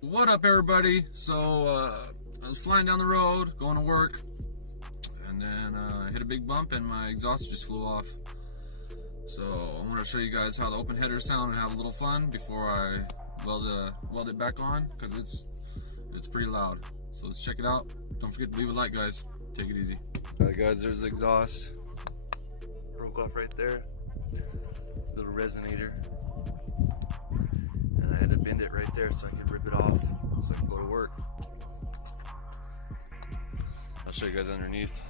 What up, everybody? So I was flying down the road going to work, and then I hit a big bump and my exhaust just flew off. So I want to show you guys how the open headers sound and have a little fun before I weld it back on, because it's pretty loud. So let's check it out. Don't forget to leave a like, guys. Take it easy. Alright guys, there's the exhaust. Broke off right there. Little resonator. And I had to bend it right there so I could rip it off so I could go to work. I'll show you guys underneath.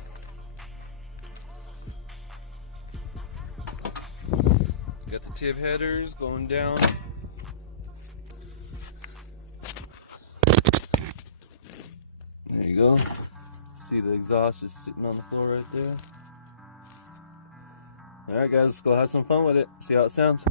Got the tib headers going down. There you go. See the exhaust just sitting on the floor right there. Alright guys, let's go have some fun with it. See how it sounds.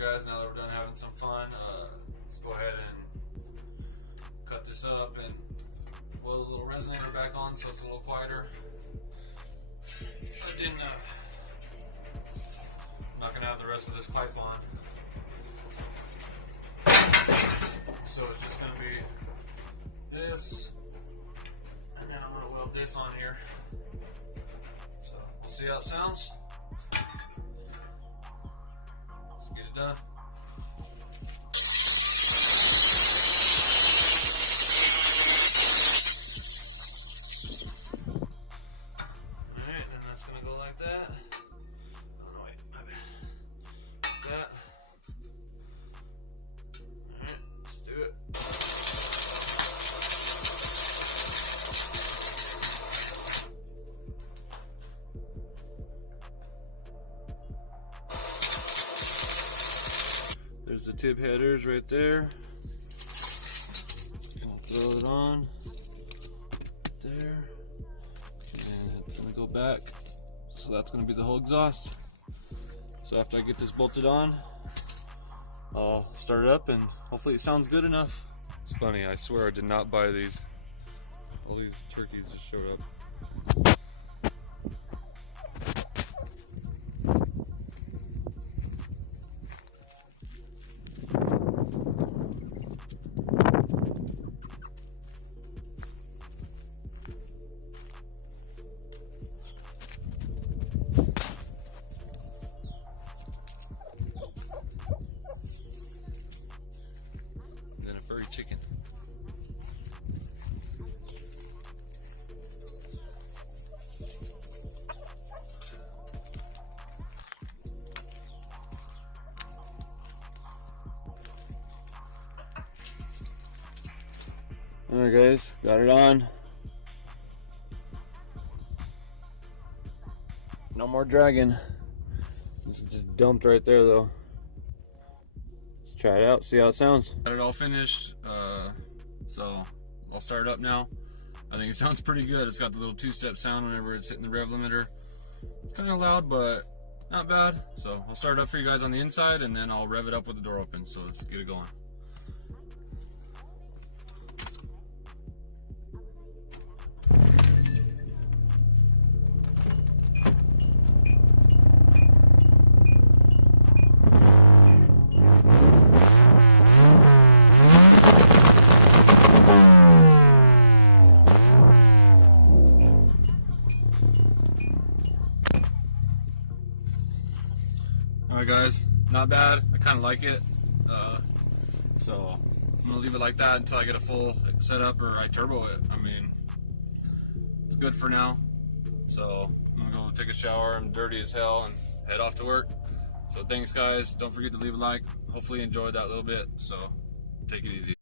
Guys, now that we're done having some fun, let's go ahead and cut this up and weld a little resonator back on so it's a little quieter. I didn't, I'm not going to have the rest of this pipe on, so it's just going to be this, and then I'm going to weld this on here. So we'll see how it sounds. Get it done. Alright, then that's gonna go like that. Oh no, wait, my bad. Like that. Alright, let's do it. There's the tib headers right there. Just gonna throw it on there, and it's gonna go back. So that's gonna be the whole exhaust. So after I get this bolted on, I'll start it up and hopefully it sounds good enough. It's funny, I swear I did not buy these. All these turkeys just showed up. Furry chicken. Alright guys, got it on. No more dragging. It's just dumped right there though. Let's try it out, see how it sounds. Got it all finished, so I'll start it up now. I think it sounds pretty good. It's got the little two-step sound whenever it's hitting the rev limiter. It's kind of loud, but not bad. So I'll start it up for you guys on the inside, and then I'll rev it up with the door open. So let's get it going. Alright guys, not bad. I kind of like it. So I'm going to leave it like that until I get a full setup or I turbo it. I mean, it's good for now. So I'm going to go take a shower. I'm dirty as hell and head off to work. So thanks guys. Don't forget to leave a like. Hopefully you enjoyed that little bit. So take it easy.